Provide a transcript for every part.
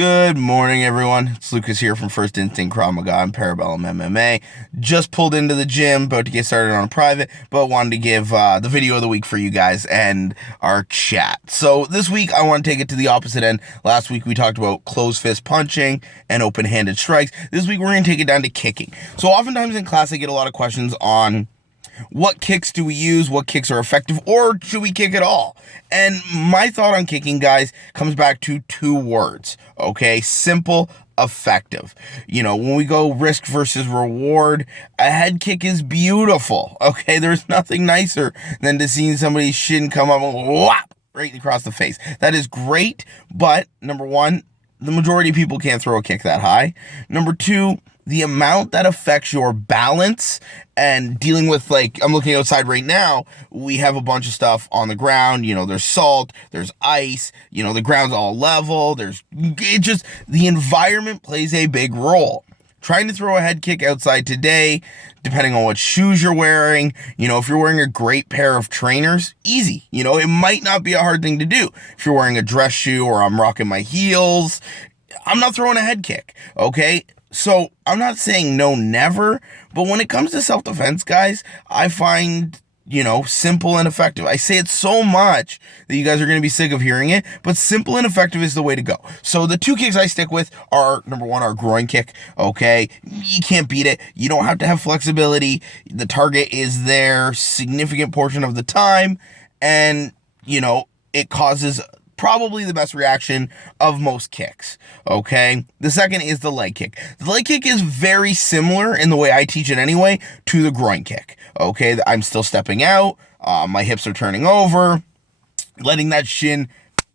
Good morning, everyone. It's Lucas here from First Instinct Krav Maga and Parabellum MMA. Just pulled into the gym, about to get started on a private, but wanted to give the video of the week for you guys and our chat. So this week, I want to take it to the opposite end. Last week, we talked about closed fist punching and open-handed strikes. This week, we're going to take it down to kicking. So oftentimes in class, I get a lot of questions on what kicks do we use, what kicks are effective, or should we kick at all? And my thought on kicking, guys, comes back to two words, okay? Simple, effective. You know, when we go risk versus reward, a head kick is beautiful, okay? There's nothing nicer than to see somebody's shin come up and whop right across the face. That is great, but number one, the majority of people can't throw a kick that high. Number two, the amount that affects your balance and dealing with, like, I'm looking outside right now, we have a bunch of stuff on the ground, you know, there's salt, there's ice, you know, the ground's all level, the environment plays a big role. Trying to throw a head kick outside today, depending on what shoes you're wearing, you know, if you're wearing a great pair of trainers, easy. You know, it might not be a hard thing to do. If you're wearing a dress shoe or I'm rocking my heels, I'm not throwing a head kick, okay? So I'm not saying no, never, but when it comes to self-defense, guys, I find, you know, simple and effective. I say it so much that you guys are going to be sick of hearing it, but simple and effective is the way to go. So the two kicks I stick with are, number one, our groin kick, okay? You can't beat it. You don't have to have flexibility. The target is there significant portion of the time, and, you know, it causes probably the best reaction of most kicks, okay? The second is the leg kick. The leg kick is very similar in the way I teach it anyway to the groin kick, okay? I'm still stepping out, my hips are turning over, letting that shin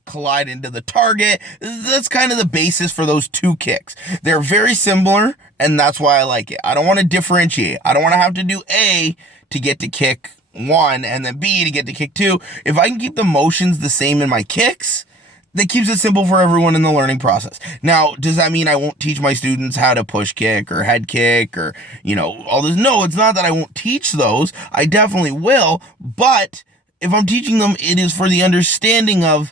collide into the target. That's kind of the basis for those two kicks. They're very similar, and that's why I like it. I don't want to differentiate. I don't want to have to do A to get to kick one and then B to get to kick two. If I can keep the motions the same in my kicks, that keeps it simple for everyone in the learning process. Now, does that mean I won't teach my students how to push kick or head kick or, you know, all this? No, it's not that I won't teach those. I definitely will. But if I'm teaching them, it is for the understanding of,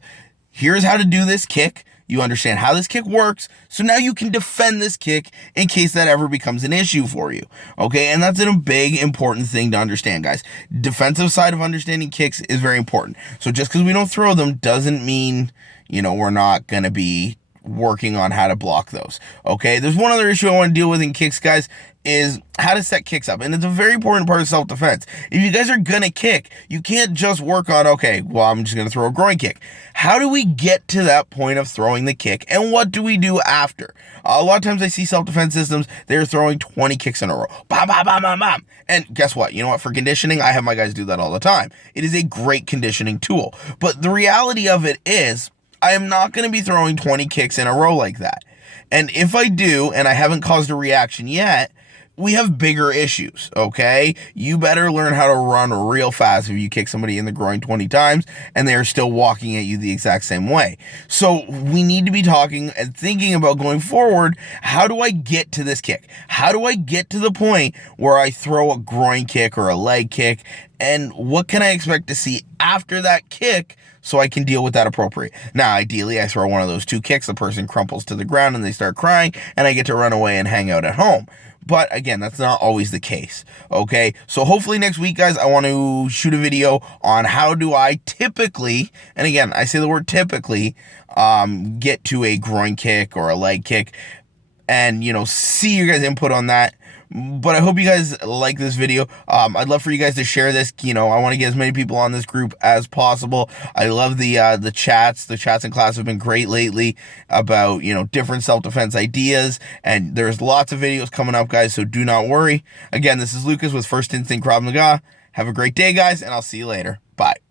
here's how to do this kick. You understand how this kick works, so now you can defend this kick in case that ever becomes an issue for you, okay? And that's a big, important thing to understand, guys. Defensive side of understanding kicks is very important. So just because we don't throw them doesn't mean, you know, we're not going to be working on how to block those, okay? There's one other issue I want to deal with in kicks, guys, is how to set kicks up. And it's a very important part of self-defense. If you guys are going to kick, you can't just work on, okay, well, I'm just going to throw a groin kick. How do we get to that point of throwing the kick? And what do we do after? A lot of times I see self-defense systems, they're throwing 20 kicks in a row. Bam, bam, bam, bam, bam. And guess what? You know what? For conditioning, I have my guys do that all the time. It is a great conditioning tool. But the reality of it is, I am not going to be throwing 20 kicks in a row like that. And if I do, and I haven't caused a reaction yet, we have bigger issues, okay? You better learn how to run real fast if you kick somebody in the groin 20 times and they are still walking at you the exact same way. So we need to be talking and thinking about going forward, how do I get to this kick? How do I get to the point where I throw a groin kick or a leg kick? And what can I expect to see after that kick so I can deal with that appropriate? Now, ideally, I throw one of those two kicks, the person crumples to the ground and they start crying, and I get to run away and hang out at home. But again, that's not always the case, okay? So hopefully next week, guys, I want to shoot a video on how do I typically, and again, I say the word typically, get to a groin kick or a leg kick, and, you know, see your guys' input on that. But I hope you guys like this video. I'd love for you guys to share this. You know, I want to get as many people on this group as possible. I love the chats. The chats in class have been great lately about, you know, different self-defense ideas. And there's lots of videos coming up, guys, so do not worry. Again, this is Lucas with First Instinct Krav Maga. Have a great day, guys, and I'll see you later. Bye.